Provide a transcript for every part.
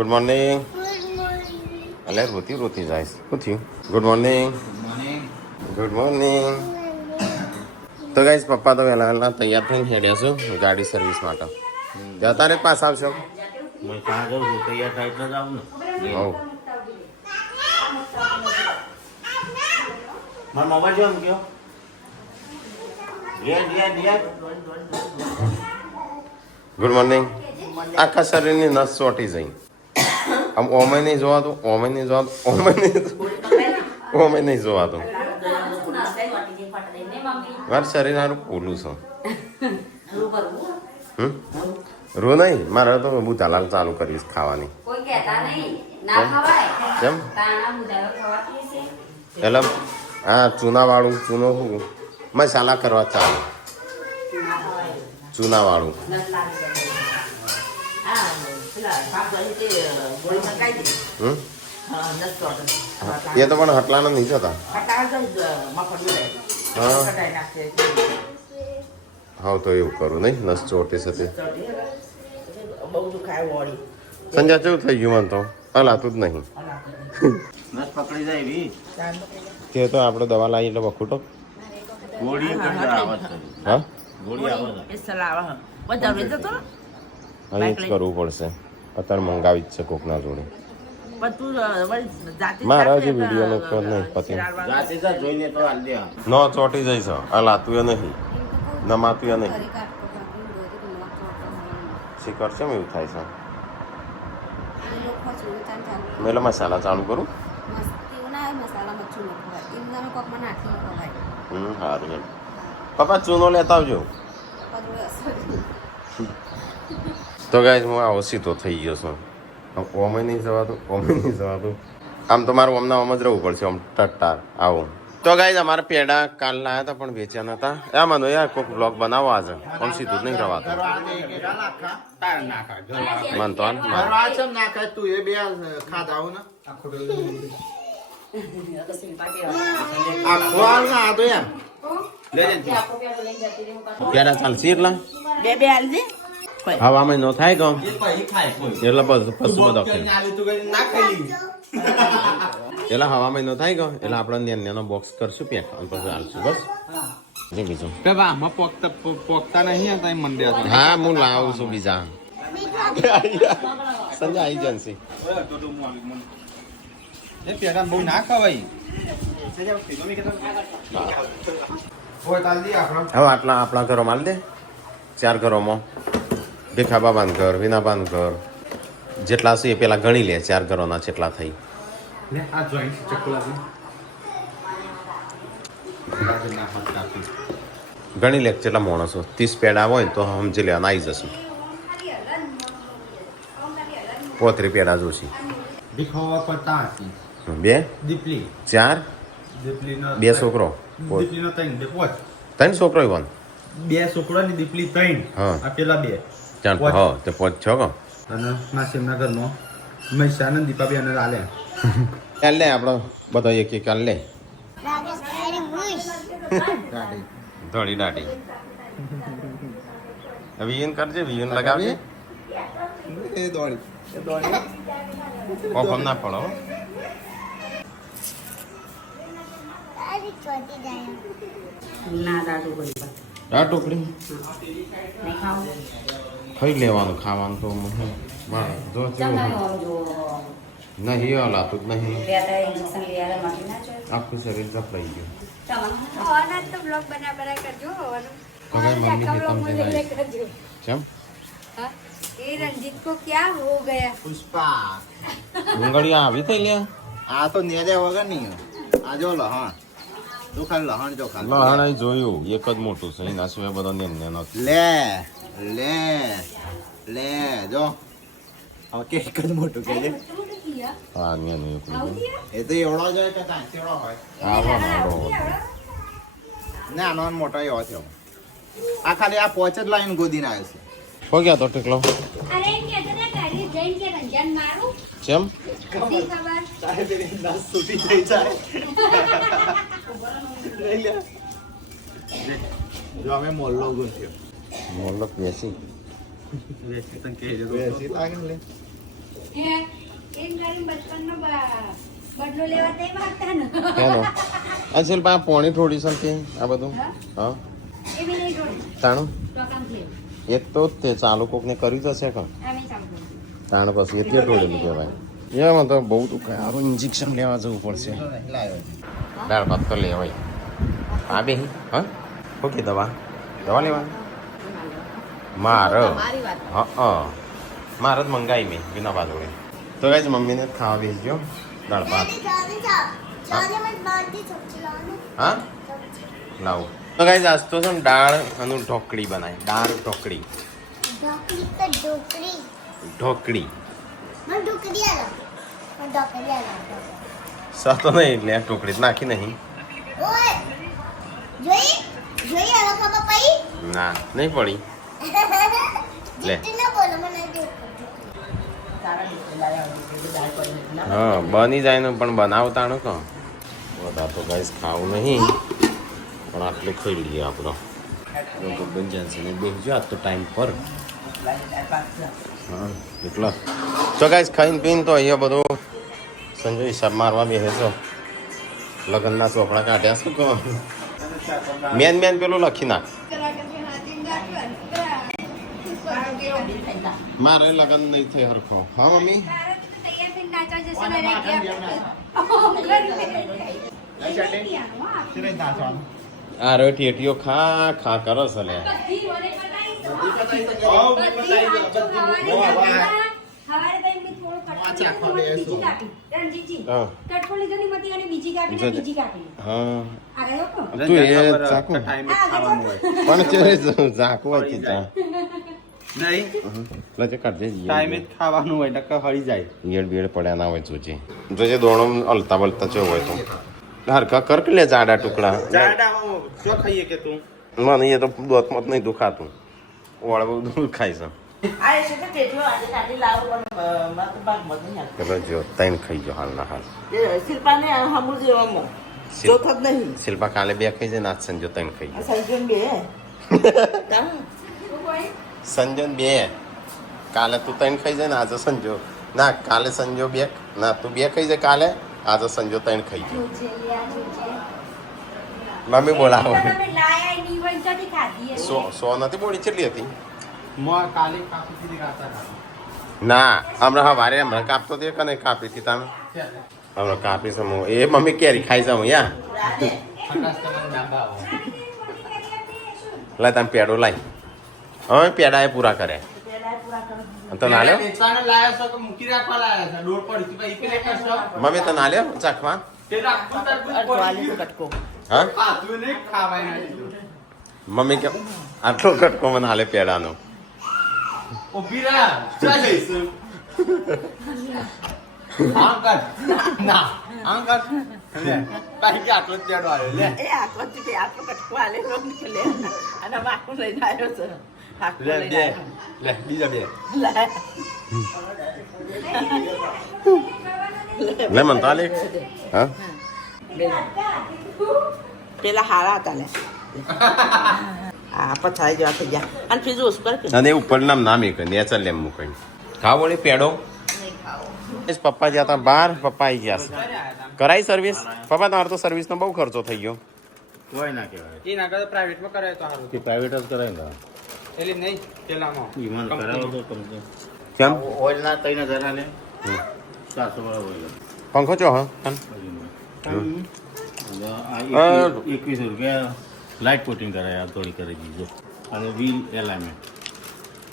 Good morning. અલે રોતી રોતી જાય શું થયું? Good morning. Good morning. તો ગાઈસ પપ્પા તો વહેલા વહેલા તૈયાર થઈને હેડ્યા છો ગાડી સર્વિસ માટે. ત્યાં તારે પાસ આવશો? તૈયાર થાય એટલે જ આવું ને. હવ મારો મોબાઈલ જો મૂક્યો. Good morning. આખા શરીરની નસ ચોટી જઈ. આમ ઓમે નહીં જોવાતું, ઓમે નહીં જોવાતું, ઓમે નહીં જોવાતું. મારું શરીર સારું પોલું છે. રો નહીં, મારે તો બુધાલાલ ચાલુ કરીશ ખાવાની. કેમ? એટલે હા ચૂનાવાળું ચૂનો મસાલા કરવા ચાલુ. ચૂનાવાળું એ તો પણ હટલાના નહીં જતા. હા તો એવું કરું નહીં નસ ચોટે સાથે. સંજા કેવું થઈ ગયું મને તો હલાતું જ નહીં. પકડી જાય એવી તે તો આપણે દવા લાવી એટલે વખૂટો. ગોળી હા ગોળી આવે અહીં જ કરવું પડશે. અત્યારે મંગાવી જ છે કોકના જોડે. મારા હજી વિડીયો નો નહીં પતિ જોઈને તો હાલ દે. ન ચોટી જઈશ હલાતું એ નહીં નમાતું એ નહીં. શીખર છે એવું થાય છે. મેલો મસાલા ચાલુ કરું. સારું પપ્પા ચૂનો લેતા આવજો. તો ગાઈસ હું આવો સીધો થઈ ગયો છું. ઓમે નહીં જવાતું, ઓમે નહીં જવાતું. આમ તો મારું ઓમના ઓમ જ રહેવું પડશે. આમ ટટ્ટાર આવું. તો ગાઈસ અમારા પેડા કાલ લાયા હતા પણ વેચ્યા નતા. એમ માનો યાર કોઈક બ્લોગ બનાવો આજે. આમ સીધું જ નહીં રવાતું. માનતો પેડા ચાલશે એટલા હવામાં ન થાય ગમ એટલે પશુ બધો એટલે હવામાં ન થાય ગમ એટલે આપણે નેનો બોક્સ કરશું પેક અને પછી હાલશું બસ. બીજું પોકતા નહીં હતા મંડે હા હું લાવું છું બીજા. સંજય આવી જશે. એ પેડા બહુ ના ખવાય. હવે આટલા આપણા ઘરો માલ દે. 4 ઘરોમાં ભીખા બાબાન ઘર, વિનાબાન ઘર જેટલા છે એ પેલા ગણી લે. 4 ઘરોના જેટલા થઈ. ગણી લે જેટલા માણસો 30 પેડા હોય તો સમજી લેવાના આવી જશે. 35 પેડા જોશે. 2 4 2 છોકરો 3 છોકરો પણ 2 છોકરા ની દીપલી 3. હા આ પેલા 2 ચાર હા તે 5 6 કો અને માસીમના ઘરમાં મહેસાનંદ દીપાબી અને આલે કાલ લે આપણો બધો એક એક કાલ લે. ધોળી દાઢી વિયન કરજે. વિયન લગાવજે. એ દોડી ઓફમ ના પડો. આ ટોકરી ખાઈ લેવાનું. ખાવાનું તો જો નહીં હલાતું જ નહીં. આખું શરીર કપડાઈ ગયું. કેમ रंजीत को क्या हो गया? પુષ્પા ડુંગળીયા આવી થઈ લે. આ તો નેર્યા વગર નહીં. આ જો લહણ તું ખાલી લહણ જો ખાલી લહણ જોયું એક જ મોટું છે. એના સિવાય બધા નેનો લે લે લે જો ઓકે એક જ મોટું કે લે હા નેનું એકલું છે. એ તો એવડો જ હોય કે કાંઈ એવડો હોય આવો ના નાનો મોટો એવો થયો. આ ખાલી આ પોચ જ લાઈન ગોદીને આવ્યો છે. હો ગયા તો ટેકલો. अरे मैं तो गाड़ी जैन के रंजन मारू કેમ दी खबर ચાહે તેરી નાસ છૂટી થઈ જાય. જો અમે મોલ્લો ગુંથ્યો મોલ્લો બેસી વેચી તને કહેજો વેચી લાગે ને લે એમ કરીને બચપનનો બદલો લેવા તે માંગતા ને કેનો આ શિલ્પા પોણી થોડી સંતી આ બધું હા એ બી નહીં જોડે તાણું તો કામ થયું એક તો જ તે ચાલુ કોકને કર્યું તો છે કે આમે ચાલુ તાણ પછી એટલે ઢોળેલું કહેવાય એમાં તો બહુ તો આરું ઇન્જેક્શન લેવા જવું પડશે દાળ ભાત તો લેવાય હા બે હા ઓકે દવા લેવાની મારે હા મારે જ મંગાવી મેં વિના બાજોડે તો ગાઈસ મમ્મીને ખાવા બેસજો દાળ ભાત હા લાવો તો ગાઈસ આજ તો છે ને દાળ અને ઢોકળી બનાવી દાળ ઢોકળી ઢોકળી સાતો નહીં એટલે આ ઢોકળી જ નાખી નહીં ના નહીં પડી લે હા બની જાય ને પણ બનાવતાણું કહો બધા તો ગાઈસ ખાવું નહીં પણ આટલું ખાઈ લઈએ આપણો બંજાનસીને બેસજો આજ તો ટાઈમ પર હા એટલા તો ગાઈસ ખાઈને પીને તો અહીંયા બધું સંજય હિસાબ મારવા બેસે છો લગ્નના ચોપડા કાઢ્યા શું કહો મેન પેલું લખી નાખ મારે લગ્ન નહીં થઈ હરખો હા મમ્મી આ ઠેઠીઓ ખા ખા કરો છે લે હા તું એ ચાકુ પણ ચેરે ઝાકવા કીધા નહીં લજે કાઢ દે ટાઈમે જ ખાવાનું હોય નકર હળી જાય ઈયળ બીયળ પડ્યા ના હોય જોજે દોણો હલતા બલતા ચો હોય તો હરકા કર કે લે જાડા ટુકડા શું ખાઈએ કે તું મને એ તો દોતમત નહીં દુખાતું ઓળ બહુ દૂધ ખાય છે ચલો જો તૈન ખાઈ જો હાલ ના હાલ શિલ્પા કાલે બે ખાઈ જાય નાચ સંજો તૈન ખાઈ જાય સંજોન બે કાલે તું ત્રણ ખાઈ જાય ને આજે સંજો ના કાલે સંજો બે ના તું બે ખાઈ જાય કાલે આજે સંજો ત્રણ ખાઈ જાય મમ્મી બોલાવો સો નથી બોલી કેટલી હતી કાલે કાપી દીધી કાપતા ના હમણાં કાપતો તે કને કાપી હતી તમે હમણાં કાપી સમો એ મમ્મી કેરી ખાઈ જાઉં યા લાય તમે પેડો લાય હવે પેડા એ પૂરા કરે તો ના લ્યો મમ્મી તો ના લ્યો ચાખવા હા મમ્મી કે આટલો કટકો મને હાલે પેડાનો લે મન તાલે હા પેલા હારા હતા લે આ પછાઈ જવા થઈ ગયા અને ફીજું ઓછું કર અને ઉપર નામ નામી કઈ નેચર લેમ મૂકઈ ખાવ વળી પેડો પપ્પા જ્યાં હતા બહાર પપ્પા આવી ગયા છે કરાઈ સર્વિસ પપ્પા તમારે તો સર્વિસનો બહુ ખર્ચો થઈ ગયો કોઈ ના કહેવાય એ ના કરે પ્રાઇવેટમાં કરાય તો સારું કે પ્રાઇવેટ જ કરાય ને એટલે નહીં પેલામાં ઈમાન કરાવો તો કંપની કેમ ઓઇલ ના 3000 આલે 400 વાળો ઓઇલ પંખો ચો હા આ 21 રૂપિયા લાઇટ કોટિંગ કરાય થોડી કરી દીધો અને વ્હીલ એલાઇનમેન્ટ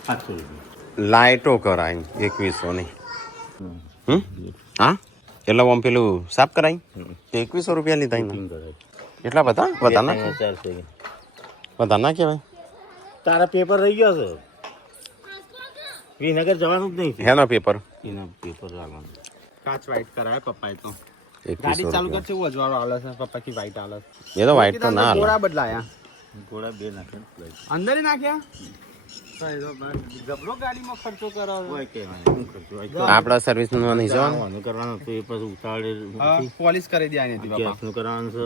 700 રૂપિયા લાઇટો કરાય 2100 ની હા એટલે આમ પેલું સાફ કરાય 2100 રૂપિયા લીધા કોટિંગ કરાય એટલા બધા બધા ના 400 બધા ના કહેવાય તારા પેપર રહી ગયો છે વિનગર જવાનું જ નહીં હેનો પેપર એના પેપર લાવવાનું કાચ વાઈટ કરાય પપ્પાએ તો 2100 ગાડી ચાલુ રૂપિયા. કરશે એવું અજવાળો આલે છે પપ્પા કી વાઈટ આલે છે. એ તો વ્હાઈટ તો ના હાલે. ગોળા બદલાયા ઘોડા બે નાખે અંદર નાખ્યા ગબરો ગાડીમાં ખર્ચો કરો કોઈ કહેવાય હું ખર્ચો આપણા સર્વિસ નું નહીં જવાનું જવાનું કરવાનું તો એ પછી ઉતાળે પોલીસ કરી દે આની પપ્પા ગેસનું કરવાનું છે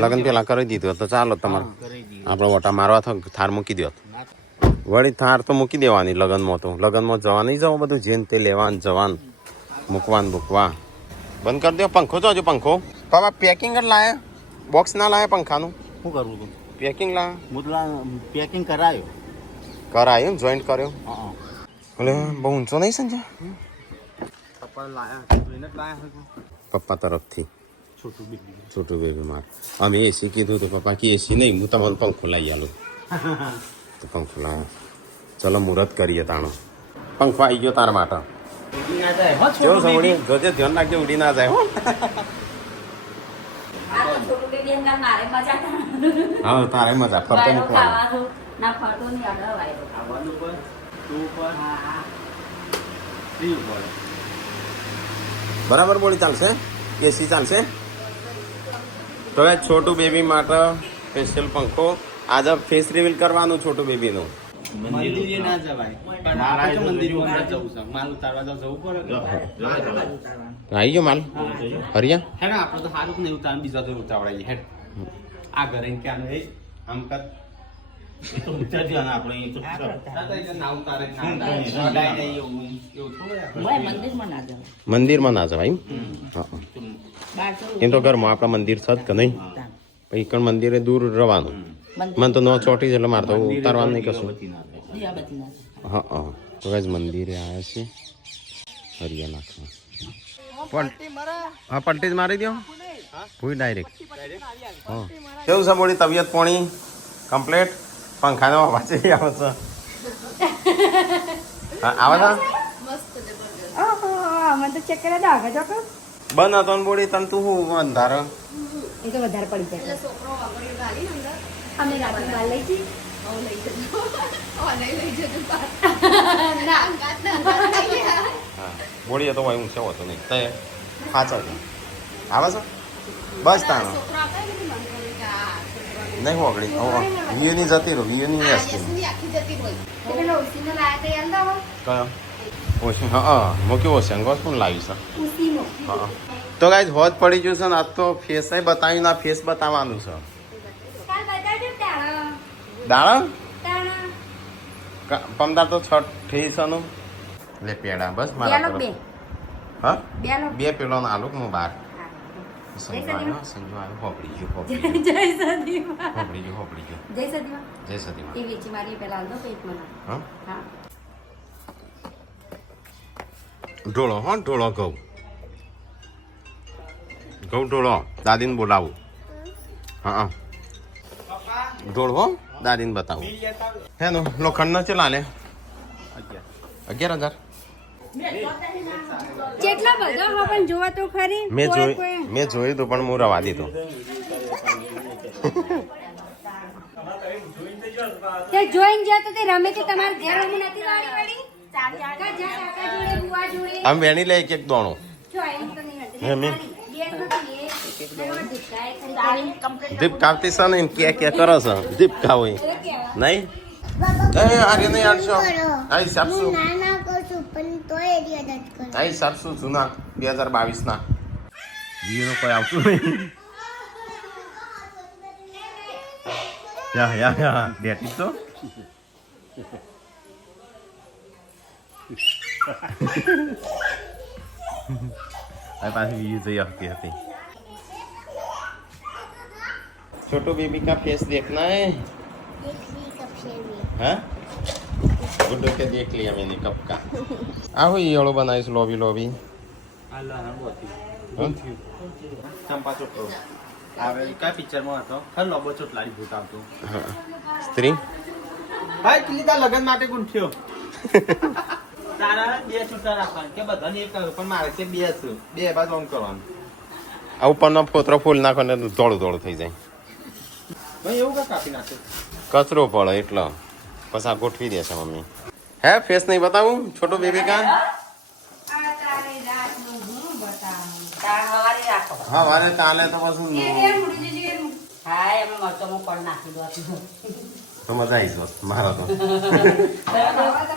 લગન પેલા કરી દીધું તો ચાલો તમારે કરી દઈએ આપણે ઓટા મારવા તો થાર મૂકી દો વળી થાર તો મૂકી દેવાની લગ્નમાં તો લગ્નમાં જવા નહીં જવું બધું જેન તે લેવાનું જવાનું મૂકવાનું મૂકવા બંધ કરી દો પંખો તો હજુ પંખો બાબા પેકિંગ જ લાયા બોક્સ ના લાયા પંખાનું શું કરવું તું પેકિંગ લાયા મુદલા પેકિંગ કરાયો કરાયું જોઈન્ટ કર્યો હા એટલે બહુ ઊંચો નહીં સંજય પપ્પા લાયા જોઈને જ લાયા હશે. પપ્પા તરફથી છોટું બીજું છોટું બેબી માર અમે એસી કીધું તો પપ્પા કે એસી નહીં હું તમને પંખો લાવી આલું તો પંખો લાવ્યો ચલો મુહૂર્ત કરીએ તાણો પંખો આવી ગયો તારા માટે કેવું છે ઉડી જોજે ધ્યાન રાખજે ઉડી ના જાય હો હા તારે મજા ફરતો મૂકવાનો આવવાનું પર ટુ પર થ્રી ઉપર બરાબર બોલી ચાલશે એસી ચાલશે તો એ છોટું બેબી માટે સ્પેશિયલ પંખો આજે ફેસ રિવીલ કરવાનું છોટું બેબીનું મંદિરે ના જવાય પણ આપણે તો મંદિરમાં ના જવું છે માલ ઉતારવા તો જવું પડે આવી ગયો માલ હરિયા હે ને આપણે તો સારું જ નહીં ઉતાર બીજા તો ઉતાવડાઈએ હેડ આ ઘરે ક્યાં એ આમ કર એ તો ઊંચા થયા ને આપણે એ તો ના ઉતારે ના ઉડાય નહીં એવું થોડું મંદિરમાં ના જવાય મંદિરમાં ના જવાય એમ? હા બહાર તો એમ તો ઘરમાં આપણા મંદિર છે જ કે નહીં પછી કણ મંદિરે દૂર રહેવાનું મને તો ન ચોટી છે એટલે મારે તો ઉતારવાનું નહીં કશું દીવાબત્તી ના જવાય. હા હા તો ગાઈઝ મંદિરે આવ્યા છે હરિયા નાખવા હા પલટી જ મારી દો ભૂઈ ડાયરેક્ટ હા કેવું છે બોડી તબિયત પોણી કમ્પ્લીટ પંખાનો અવાજ આવે છે હા આવે છે મને તો ચેક કરે આગળ જો બંધ હતો ને બોડી તને તું શું અંધાર એ તો વધારે પડી જાય અમે રાત્રે બહાર લઈ જઈએ બોડી તો હોય ઊંચો હતો નહીં તે પાછળ આવે છે બસ તાનો નહીં હોગડી વિયુની જતી રહો વિયુની હસ્તી કયો ઓછી હા મૂકી ઓછી અંગોસ પણ લાવી છે હા તો ગાઈઝ હોજ પડી ગયું છે ને આજ તો ફેસ બતાવ્યું ના ફેસ બતાવવાનું છે દાડા પમદાર તો છઠ થઈ છે નું લે પેડા બસ મારા તરફ. હા બે પેલો ના આલુક હું બાર સંજુ આવ્યો હોપડી ગયો હોપડી ગયો જય સદીમાં હા ઢોળો હો ઢોળો ઘઉં ઢોળો દાદીને બોલાવું હા ઢોળ હો દાદીને બતાવું હે નો લોખંડનો ચેલા લે 11,000 કેટલા બધા હો પણ જોવા તો ખરી મેં જોયું તું પણ હું રવા દીધું તે જોઈન જતો તે રમે કે તમારે ઘેર રમી નથી વાળી વાળી કાકા જા કાકા જોડે બુઆ જોડે આમ વેણી લે એક દોણો જોઈન તો નહીં હતી હે મેં દીપ દીપ કાપતી છે ને કે કરો છો દીપ ખાવો નહીં આરે નહીં આડશો આઈ સાપસુ આઈ સાપસુ જૂના 2022 ના બીનો કોઈ આવતું નહીં યા ડેટી તો આ પાછી બીજી જઈ આવતી હતી छोटू बेबी का फेस देखना है हाँ गुड्डू के देख लिया मैंने कब का आहो ये वालों बनाई इस लॉबी लॉबी ચંપા ચોકડો આવે કયા પિક્ચરમાં હતો ખર લોબો ચોટલાડી ભૂત આવતો हाँ स्त्री ભાઈ તું લગન માટે ગુંઠ્યો તારા બે છૂટા રાખવાનું કે બધાને એક પણ મારે છે બે છે બે બાજુ ઓન કરવાનું આ ઉપરનો ફોતરો ફૂલ નાખો ને ધોળું ધોળું થઈ જાય ભાઈ એવું કા કાપી નાખે કચરો પડે એટલો પછી આ ગોઠવી દે છે મમ્મી હે ફેસ નહીં બતાવું છોટું બેબી કા સવારે રાખો હા વારે તાલે તો પછી હા એમાં મરચો પણ નાખી દો તો મજા આવી જશે મારો તો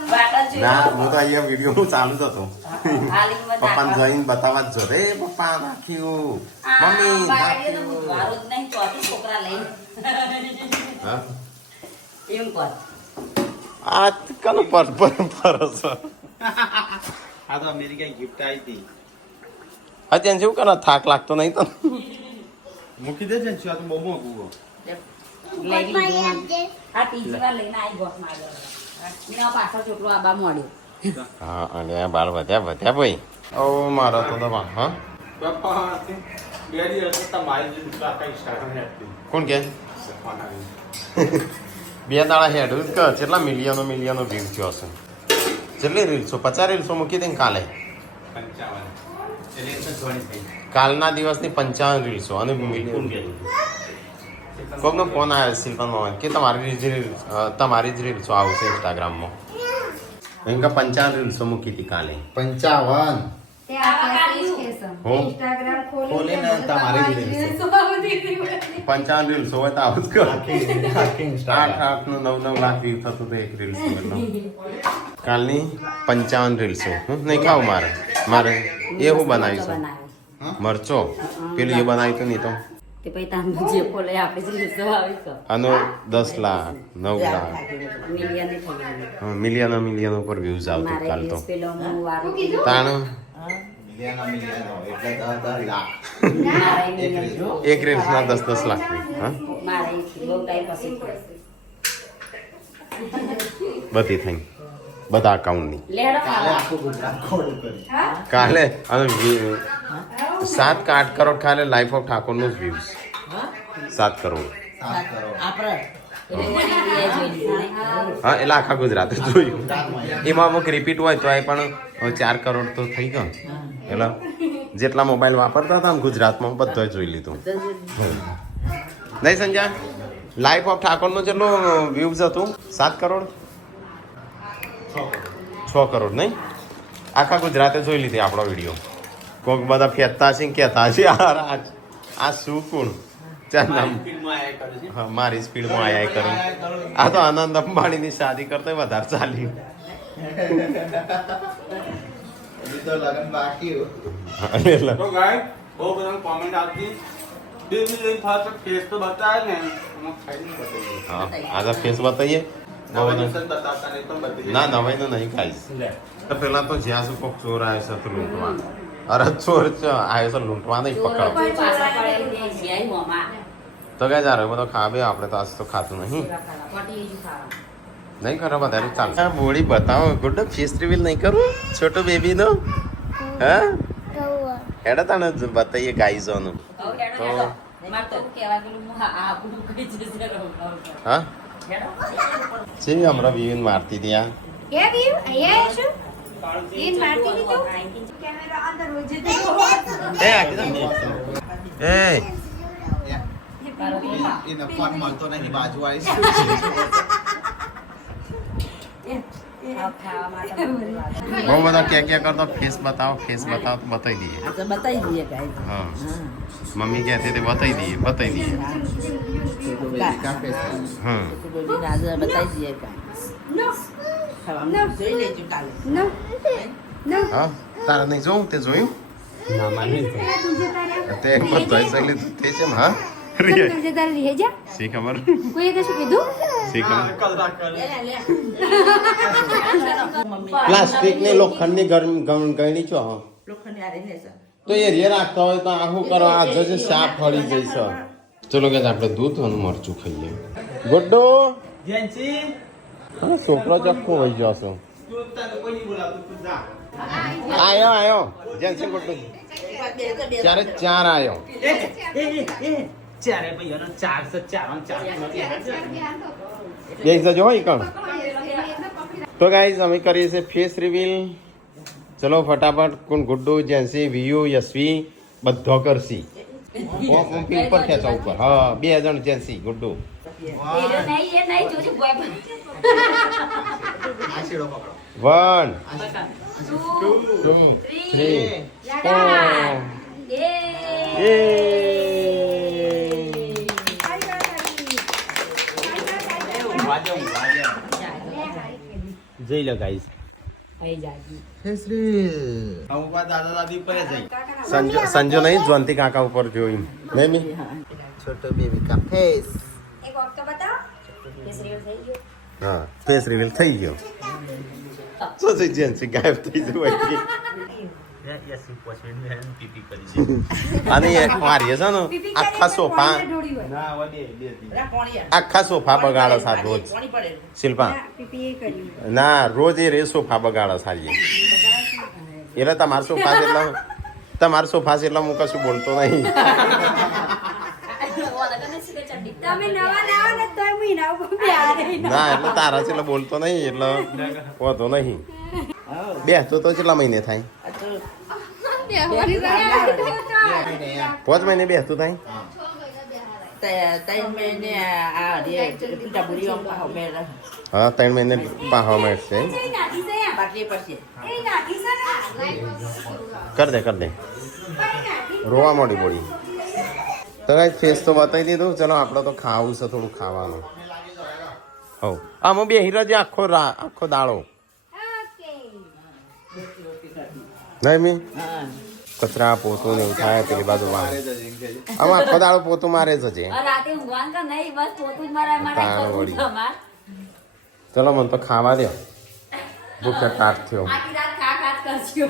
વાટણ ના હું તો અહીંયા વિડીયો હું ચાલુ જ હતો હાલીમાં પપ્પાને જોઈને બતાવવા જ જો રે પપ્પા નાખ્યું મમ્મી નાખ્યું મારું જ નહીં ચોથી છોકરા લઈને હા એમ કર આ કનો પર પરસ આ તો અમેરિકા ગિફ્ટ આવી હતી. અત્યારે શું કરો થાક લાગતો નહીં તો મૂકી દેજે ને આ તો બહુ મોંઘું. લઈ લીધું. આ ત્રીજી વાર લઈને આવી ગોઠ માર્યો. એના પાછળ ચોટલો આબા મોડ્યો. હા અને આ બાળ વધ્યા ભાઈ ઓ મારો તો દવા હા બાપા બે દિવસ તમારી જે કઈ સ્ટાર્ટ હતી. કોણ કે બે દાડા હેડ કે કેટલા મિલિયનો વ્યૂ થયો હશે કેટલી રીલ્સો 50 રીલ્સો મૂકી દે ને કાલે 55 એટલે 120 થઈ. કાલના દિવસની 55 રીલ્સો અને કોણ મિલિયન કે કોકનો ફોન આવ્યો શિલ્પનમાં કે તમારી જ રીલ્સો આવશે ઇન્સ્ટાગ્રામમાં એમ કે 55 રીલ્સો મૂકી હતી કાલે 55 તે આ કેસ છે હો. ઇન્સ્ટાગ્રામ ખોલીને તમારી જ રીલ્સો. 55 રીલ્સો હોય તો આવું જ કર આખી 8 9 લાખ વ્યૂ થતું હતું એક રીલ્સ કાલની 55 રીલ્સો હું નહીં ખાવ મારે એવું બનાવ્યું છે મરચો પેલું એ બનાવ્યું હતું નહીં તો તે પછી તમે જે બોલે આપણે જ રીસો આવી તો આનો 10 લાખ 9 લાખ મિલિયન થઈ ગયું. મિલિયન ઉપર વ્યૂઝ આવતું મારે કાલ તો પેલો હું વારો તાણ એટલે 10 લાખ. મારે મિલિયન. એક રીલ્સના 10 લાખ હા મારે બહુ ટાઈમ પછી બધી થઈ બધા અકાઉન્ટની લેડો કાલે આખું ગુજરાત ખોડું કર્યું. કાલે અને 7 કે 8 કરોડ કાલે લાઈફ ઓફ ઠાકોરનું જ વ્યૂઝ 7 કરોડ 7 કરોડ. આપણે હા એટલે આખા ગુજરાતે જોયું એમાં અમુક રિપીટ હોય તો એ પણ 4 કરોડ તો થઈ ગયો એટલે જેટલા મોબાઈલ વાપરતા હતા ને ગુજરાતમાં બધો જોઈ લીધું નહીં સંજય લાઈફ ઓફ ઠાકોરનું જેટલું વ્યૂઝ હતું 7 કરોડ 6 કરોડ નહીં આખા ગુજરાતે જોઈ લીધી આપણો વિડીયો કોઈક બધા ફેંકતા છે ને કહેતા છે આ શું કોણ ચાલ નામ ફિલ્મમાં આયા કરે છે. હા, મારી સ્પીડમાં આયા કરું આ તો આનંદ અંબાણીની શાદી કરતા વધારે ચાલી હજી તો લગન બાકી હોય. એટલે તો ગાય બહુ બધા કોમેન્ટ આવતી બે ફાસ્ટ ફેસ તો બતાવે ને એમાં ખાઈ નહીં બતાવી. હા આજે ફેસ બતાવીએ બહુ બધા બતાવતા નહીં પણ બધી ના નવાઈ તો નહીં ખાઈશ તો પેલા તો જ્યાં સુધી કોક ચોર આવ્યો છે તો લૂંટવા અરે ચોર આવ્યો છે લૂંટવા નહીં પકડો પાછા પડે જ્યાંય મોમાં તો કઈ જારે બધો ખાવે આપણે તો આજ તો ખાતું નહીં પટી જ ખાવા નહીં કરો વધારે ચાલશે આ બોડી બતાવો ગુડ ફેસ રિવીલ નહીં કરું છોટો બેબી નો હા હેડા તને બતાવીએ ગાઈઝોનું તો મારે તો કહેવા ગયેલું હું આ બધું કઈ જશે હા છે હમણાં વિવિન મારતી હતી આ એ બીવ અહીંયા શું ઈન મારતી લીધું કેમેરા અંદર હોય છે એ આખી એ એને ફોન મળતો નહીં બાજુવાળી છે. ખાવા માટે બહુ બધા ક્યાં કરતો ફેસ બતાવો તો બતાવી દઈએ આ તો બતાવી દઈએ ગાય હા મમ્મી કહેતી હતી બતાવી દઈએ હા આજે બતાવી દઈએ ગાય નો ખાવાનું જોઈ લેજો કાલે નો નો હા તારે નહીં જોઉં તે જોયું તુજે તારે તે બતાવી ચાલી તે છે હા તુજે તારે રહે જા શી ખબર કોઈ તો શું કીધું શી ખબર કલરા કરે. પ્લાસ્ટિકની લોખંડની ગરણી છો હા લોખંડની આરે ને સર તો એ રે રાખતા હોય તો આખું કરો આ જજે સાપ ફળી જઈશ ચલો કે આપણે દૂધ અને મરચું ખાઈએ ગુડ્ડો જેન્સી હા છોકરો ચક્કો વહી જશો તું તારે કોઈ નહીં બોલાવતું તું જા. આયો જેન્સી ગુડ્ડો ચારે 4 આયો ચારે ભાઈઓનો 404 એક જજો હોય કણ તો ગાઈઝ અમે કરીએ છીએ ફેસ રિવીલ ચલો ફટાફટ કોણ ગુડ્ડુ જેન્સી વિયુ યશવી બધો કરશી ઉપર ખેંચો ઉપર હા 2 જણ જેન્સી ગુડ્ડુ એ નહીં જોજો બોય આ શેડો પકડો. 1 2 3 4 એ જઈ લો ગાઈસ આઈ જાજી અમુક વાર દાદા દાદી ઉપર જઈ સંજો નહીં જ્વંતી કાકા ઉપર જોયું નહીં મી છોટો બેબી કા ફેસ એક વખત બતાવો કેસરી થઈ ગયો હા ફેસ રિવીલ થઈ ગયો શું છે જેન્સી ગાયબ થઈ જવાય અને એ મારીએ છે ને આખા સોફા ના વડે બે દી. આખા સોફા બગાડો સાહેબ રોજ શિલ્પા પીપી એ કર્યું ના રોજ એ રે સોફા બગાડો સારી એટલે તમારો સોફા છે એટલે તમારો સોફા છે એટલે હું કશું બોલતો નહીં તમે નવા લાવો ને તોય મહિના ઉપર પ્યારે ના એટલે તારા છે એટલે બોલતો નહીં એટલે હોતો નહીં બેસતો તો કેટલા મહિને થાય 5 મહિને બેસતું થાય હા 3 મહિને પાહવા મળશે એ નાખી છે એમ. એ નાખી છે ને કર દે રોવા મોડી બોડી તો કાંઈ ફેસ તો બતાવી દીધું ચલો આપણે તો ખાવું છે થોડું ખાવાનું હવ આમાં બે હીરો જે આખો દાડો ઓકે નહીં મી કચરા પોતું ને એવું થાય પેલી બાજુ વાહ આમાં આખો દાડો પોતું મારે જ છે રાતે ઊંઘવાનું તો નહીં બસ પોતું જ મારા માટે તાણ કરવું વળી. છે અમાર. ચલો મને તો ખાવા દો ભૂખ્યા ટાટ થયો આખી રાત ખા ખા જ કરજો.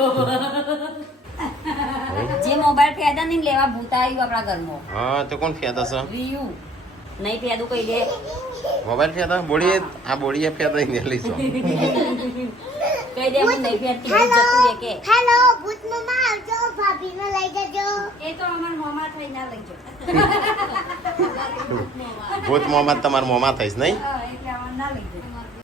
જે મોબાઈલ ફેદા નહીં લેવા ભૂતા આવ્યું આપણા ઘરમાં હા તો કોણ ફેદા છે રીયુ નહીં ફેદું કઈ દે મોબાઈલ ફેદા બોડીએ આ બોડીએ ફેદા ને લઈશું કઈ દે હું નહીં ફેદતી ભૂત જતું રહે કે હેલો ભૂત મમ્મા આવજો ભાભીને લઈ જજો એ તો અમાર મોમાં થઈ ના લઈ જાઓ. ભૂત મોમાં તમારા મોમાં થઈશ નહીં હા, એટલે અમાર ના લઈ જાઓ.